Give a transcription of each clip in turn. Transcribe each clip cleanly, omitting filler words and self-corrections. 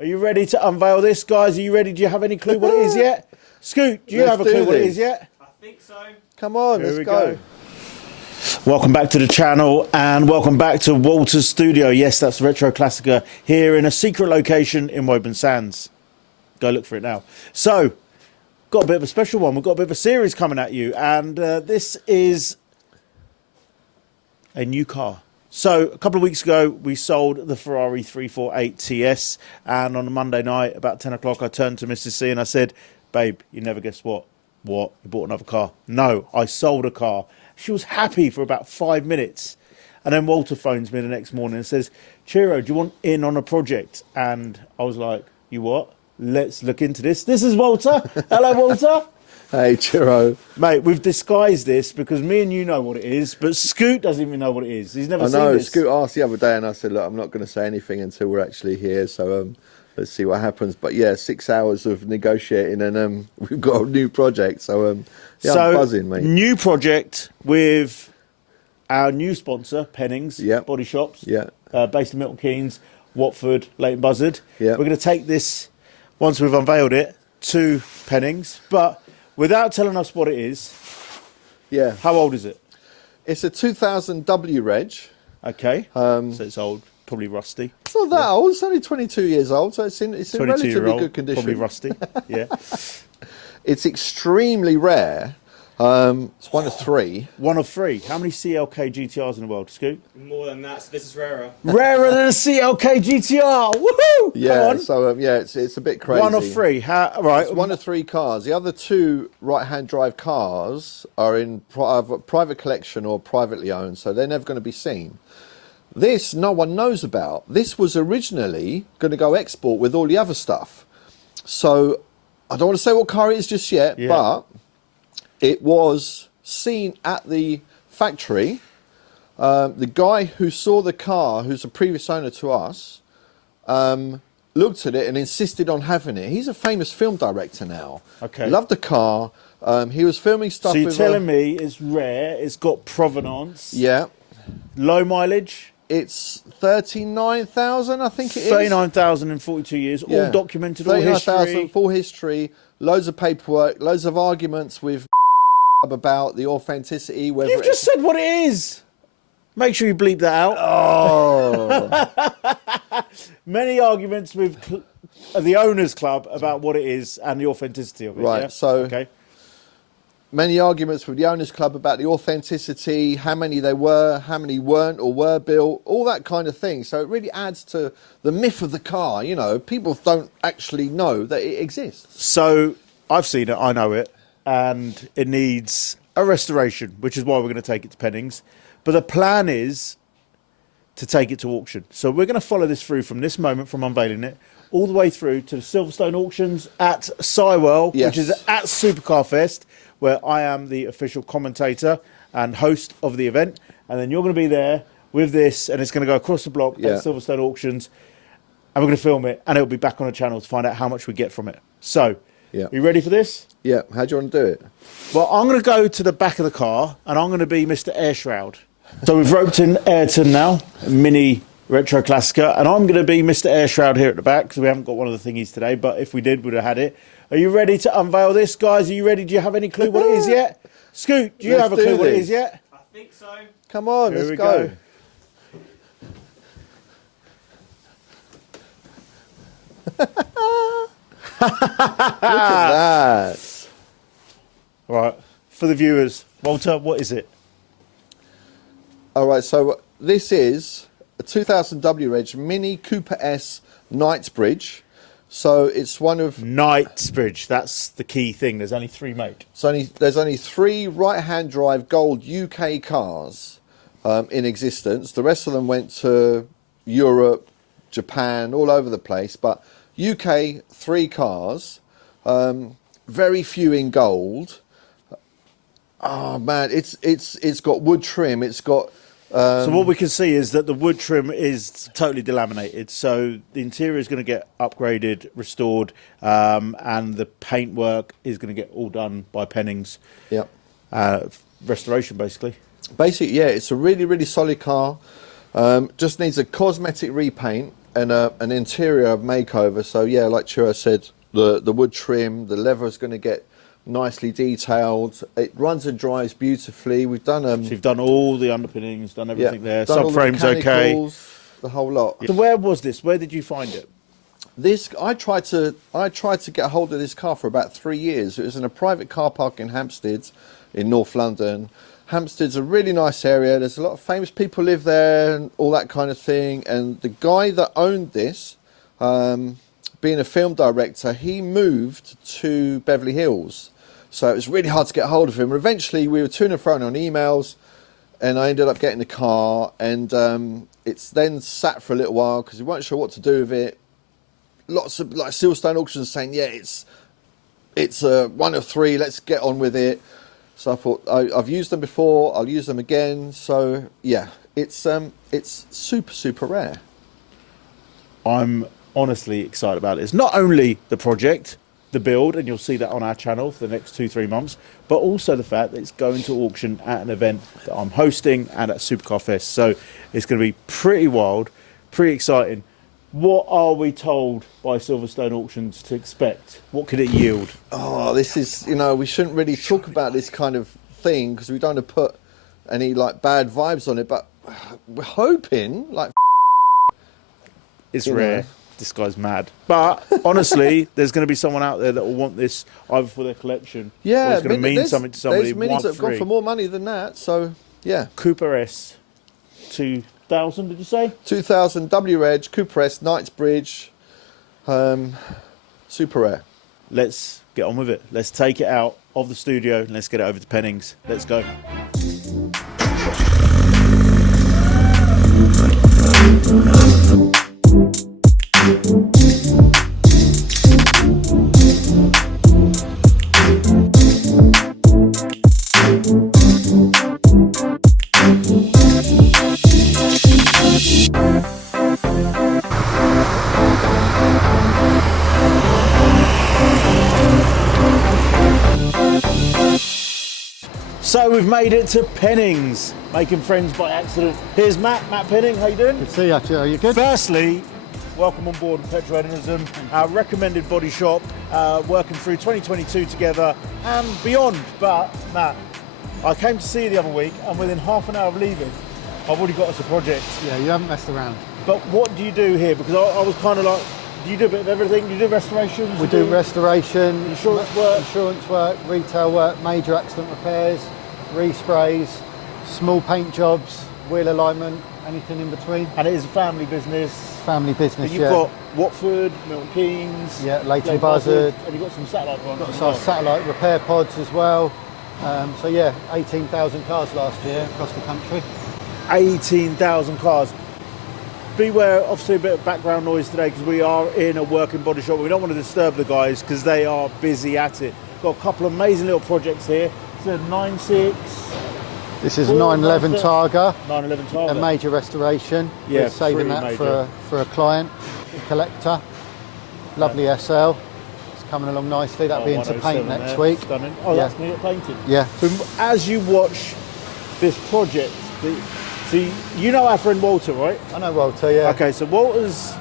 Are you ready to unveil this, guys? Are you ready? Do you have any clue what it is yet? Scoot, do you have a clue what it is yet? I think so. Come on, let's go. Welcome back to the channel and welcome back to Walter's studio. Yes, that's Retro Classica here in a secret location in Woburn Sands. Go look for it now. So, got a bit of a special one. We've got a bit of a series coming at you, and this is a new car. So, a couple of weeks ago, we sold the Ferrari 348 TS, and on a Monday night, about 10 o'clock, I turned to Mrs. C and I said, babe, you never guess what? What? You bought another car? No, I sold a car. She was happy for about 5 minutes. And then Walter phones me the next morning and says, Chiro, do you want in on a project? And I was like, you what? Let's look into this. This is Walter. Hello, Walter. Hey, Chiro. Mate, we've disguised this because me and you know what it is, but Scoot doesn't even know what it is. He's never seen this. Scoot asked the other day and I said, look, I'm not going to say anything until we're actually here. So let's see what happens. But yeah, 6 hours of negotiating and we've got a new project. So yeah, I'm buzzing, mate. New project with our new sponsor, Pennings, Yep. Body Shops, Yeah. Based in Milton Keynes, Watford, Leighton Buzzard. Yeah. We're going to take this, once we've unveiled it, to Pennings, but without telling us what it is. Yeah. How old is it? It's a 2000 W reg. Okay, so it's old, probably rusty. It's not that old. It's only 22 years old, so it's in relatively 22-year-old, good condition. probably rusty, yeah. It's extremely rare. It's one of three. One of three. How many CLK GTRs in the world, Scoot? More than that, so this is rarer. Rarer than a CLK GTR. Woohoo! Yeah. Come on. So yeah, it's a bit crazy. One of three. Right. It's one of three cars. The other two right-hand drive cars are in private collection or privately owned, so they're never going to be seen. This no one knows about. This was originally going to go export with all the other stuff. So I don't want to say what car it is just yet, but it was seen at the factory. The guy who saw the car, who's a previous owner to us, looked at it and insisted on having it. He's a famous film director now. Okay. Loved the car. He was filming stuff. So you're telling me it's rare, it's got provenance. Yeah. Low mileage. It's 39,000, I think it is. 39,000 in 42 years, Yeah. all documented, all 39,000, history. full history, loads of paperwork, loads of arguments with about the authenticity. Whether You've just said what it is. Make sure you bleep that out. Oh. Many arguments with the owners club about what it is and the authenticity of it. Right, Yeah? so okay. Many arguments with the owners club about the authenticity, how many they were, how many weren't or were built, all that kind of thing. So it really adds to the myth of the car. You know, people don't actually know that it exists. So I've seen it, I know it, and it needs a restoration, which is why we're going to take it to Pennings. But the plan is to take it to auction. So we're going to follow this through from this moment, from unveiling it, all the way through to the Silverstone auctions at Sywell, Yes. which is at Supercar Fest, where I am the official commentator and host of the event. And then you're going to be there with this, and it's going to go across the block at Silverstone auctions, and we're going to film it, and it'll be back on the channel to find out how much we get from it. So, are you ready for this? Yeah. How do you want to do it? Well, I'm going to go to the back of the car, and I'm going to be Mr. Air Shroud. So we've roped in Ayrton now, Mini Retro Classica, and I'm going to be Mr. Air Shroud here at the back, because we haven't got one of the thingies today, but if we did, we'd have had it. Are you ready to unveil this, guys? Are you ready? Do you have any clue what it is yet? Scoot, do you have a clue what it is yet? I think so. Come on, Here let's we go. Look at that. Right, for the viewers, Walter, what is it? All right, so this is a 2000 W Reg Mini Cooper S Knightsbridge. So it's one of Knightsbridge, that's the key thing. There's only three made. there's only three right-hand drive gold UK cars in existence. The rest of them went to Europe, Japan, all over the place. But UK, three cars, very few in gold. Oh man, it's got wood trim. It's got. So what we can see is that the wood trim is totally delaminated. So the interior is going to get upgraded, restored, and the paintwork is going to get all done by Pennings. Yep. Restoration, basically. Basically, yeah, it's a really, really solid car. Just needs a cosmetic repaint. and an interior makeover. So yeah, like Churro said, the wood trim, the leather is going to get nicely detailed. It runs and dries beautifully. We've done So you've done all the underpinnings, done everything there. done all the Subframe's okay. mechanicals, the whole lot. So where was this? Where did you find it? This I tried to get a hold of this car for about 3 years. It was in a private car park in Hampstead, in North London. Hampstead's a really nice area. There's a lot of famous people live there and all that kind of thing. And the guy that owned this, being a film director, he moved to Beverly Hills. So it was really hard to get hold of him. Eventually, we were to and fro on emails, and I ended up getting the car. And it's then sat for a little while because we weren't sure what to do with it. Lots of like Silverstone auctions saying, yeah, it's a one of three. Let's get on with it. So I thought I've used them before. I'll use them again. So yeah, it's super rare. I'm honestly excited about it. It's not only the project, the build, and you'll see that on our channel for the next 2-3 months, but also the fact that it's going to auction at an event that I'm hosting and at Supercar Fest. So it's going to be pretty wild, pretty exciting. What are we told by Silverstone Auctions to expect? What could it yield? Oh, this is, we shouldn't really talk about this kind of thing because we don't want to put any like bad vibes on it, but we're hoping like It's rare. This guy's mad. But honestly, there's going to be someone out there that will want this either for their collection or it's going to mean something to somebody. There's minis that have gone for more money than that, so yeah. Cooper S 2000, did you say? 2000 W Reg, Cooper S, Knightsbridge, super rare. Let's get on with it. Let's take it out of the studio and let's get it over to Pennings. Let's go. So we've made it to Pennings, making friends by accident. Here's Matt Penning, how you doing? Good to see you, Joe. Are you good? Firstly, welcome on board with Petrolheadonism, our recommended body shop, working through 2022 together and beyond. But Matt, I came to see you the other week and within half an hour of leaving, I've already got us a project. Yeah, you haven't messed around. But what do you do here? Because I was kind of like, do you do a bit of everything? Do you do restorations? We do restoration, insurance work, retail work, major accident repairs, resprays, small paint jobs, wheel alignment, anything in between. And it is a family business. Family business, You've got Watford, Milton Keynes, yeah, Leighton Buzzard, and you've got some satellite ones. got some satellite repair pods as well. So yeah, 18,000 cars last year across the country. 18,000 cars. Beware, obviously a bit of background noise today because we are in a working body shop. We don't want to disturb the guys because they are busy at it. Got a couple of amazing little projects here. It's a 9.6. This is a 911 Targa. 911 Targa. A major restoration. Yeah, we're saving that for a client, a collector. Lovely SL. It's coming along nicely. That'll be into paint next week. Stunning. Oh, yeah. that's going to get painted. Yeah. So as you watch this project, see, you know our friend Walter, right? I know Walter, yeah. Okay, so Walter's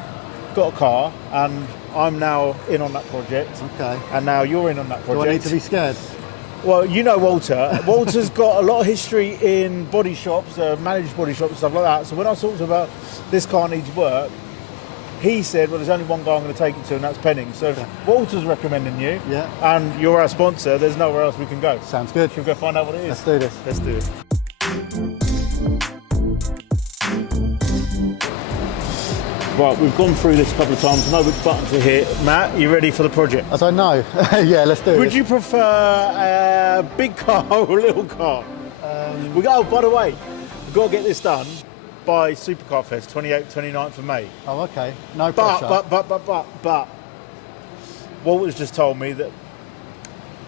got a car, and I'm now in on that project. Okay. And now you're in on that project. Do I need to be scared? Well, you know Walter. Walter's got a lot of history in body shops, managed body shops and stuff like that. So when I talked about this car needs work, he said, well, there's only one guy I'm going to take it to, and that's Penning. So if Walter's recommending you, yeah, and you're our sponsor, there's nowhere else we can go. Sounds good. Should we go find out what it is? Let's do this. Let's do it. Right, we've gone through this a couple of times. Know which button to hit. Matt, you ready for the project? I don't know. Yeah, let's do it. Would you prefer a big car or a little car? We go. Oh, by the way, we've got to get this done by Supercar Fest, 28th, 29th of May. Oh, okay. No pressure. But Walter's just told me that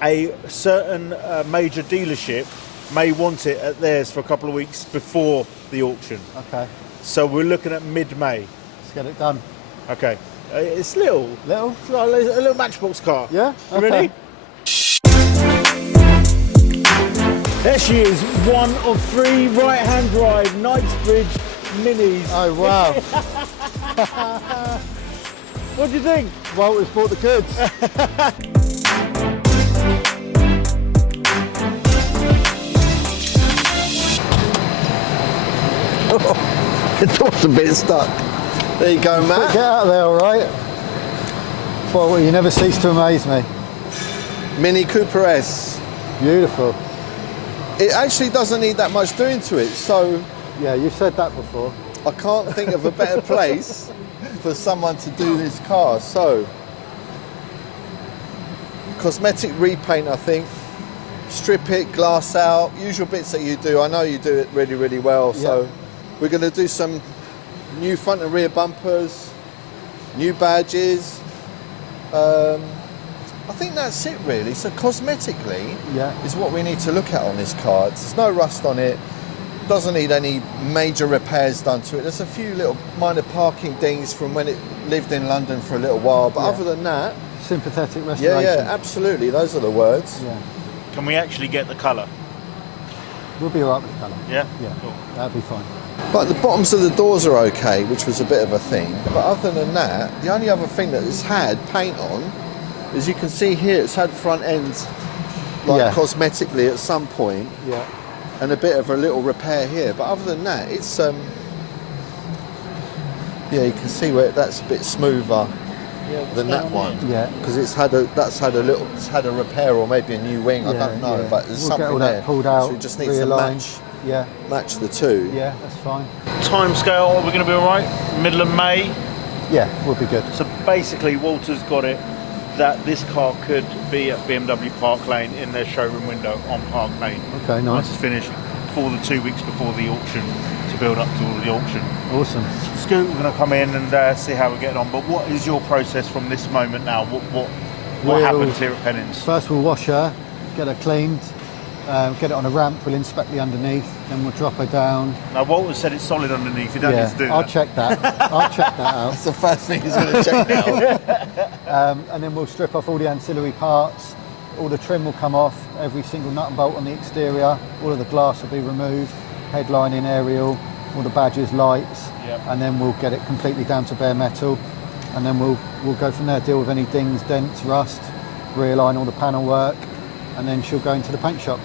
a certain major dealership may want it at theirs for a couple of weeks before the auction. Okay. So we're looking at mid-May. Let's get it done. Okay. It's little. Little? It's like a little Matchbox car. Yeah? You Okay. ready? There she is, one of 3 right-hand drive Knightsbridge Minis. Oh, wow. What do you think? Walter's bought the goods. It was a bit stuck. There you go, Get Matt. out of there, all right? Well, you never cease to amaze me. Mini Cooper S. Beautiful. It actually doesn't need that much doing to it, so Yeah, you've said that before. I can't think of a better place for someone to do this car. So, cosmetic repaint, I think. Strip it, glass out, usual bits that you do. I know you do it really, really well. So, we're going to do some new front and rear bumpers, new badges. I think that's it really. So cosmetically is what we need to look at on this car. There's no rust on it. Doesn't need any major repairs done to it. There's a few little minor parking dings from when it lived in London for a little while. But other than that, sympathetic restoration. yeah, absolutely. Those are the words. Yeah. Can we actually get the colour? We'll be all right with the colour. Yeah? Yeah, Cool. that'll be fine. But the bottoms of the doors are okay, which was a bit of a thing. But other than that, the only other thing that it's had paint on, as you can see here, it's had front ends like cosmetically at some point. Yeah. And a bit of a little repair here, but other than that, it's yeah, you can see where that's a bit smoother than that one. Yeah. Because it's had a repair or maybe a new wing. I don't know, but there's we'll something get all there. that pulled out, so it just needs to realigned. match the two. Yeah, that's fine. Time scale, are we going to be all right? Middle of May. Yeah, we'll be good. So basically, Walter's got it that this car could be at BMW Park Lane in their showroom window on Park Lane. Okay, nice. Once it's finished for the 2 weeks before the auction to build up to the auction. Awesome. Scoot, we're going to come in and see how we're getting on. But what is your process from this moment now? What happens here at Pennings? First we'll wash her, get her cleaned, get it on a ramp, we'll inspect the underneath, then we'll drop her down. Now Walter said it's solid underneath, you don't need to do that. I'll check that. I'll check that out. That's the first thing he's going to check out. And then we'll strip off all the ancillary parts, all the trim will come off, every single nut and bolt on the exterior, all of the glass will be removed, headlining, aerial, all the badges, lights, and then we'll get it completely down to bare metal, and then we'll go from there, deal with any dings, dents, rust, realign all the panel work, and then she'll go into the paint shop.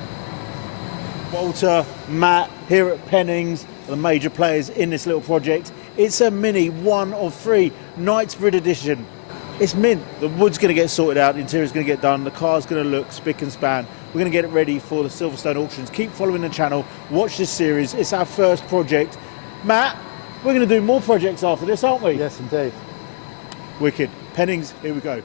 Walter, Matt, here at Pennings, the major players in this little project. It's a Mini 1 of 3 Knightsbridge edition. It's mint. The wood's going to get sorted out, the interior's going to get done, the car's going to look spick and span. We're going to get it ready for the Silverstone auctions. Keep following the channel, watch this series. It's our first project. Matt, we're going to do more projects after this, aren't we? Yes, indeed. Wicked. Pennings, here we go.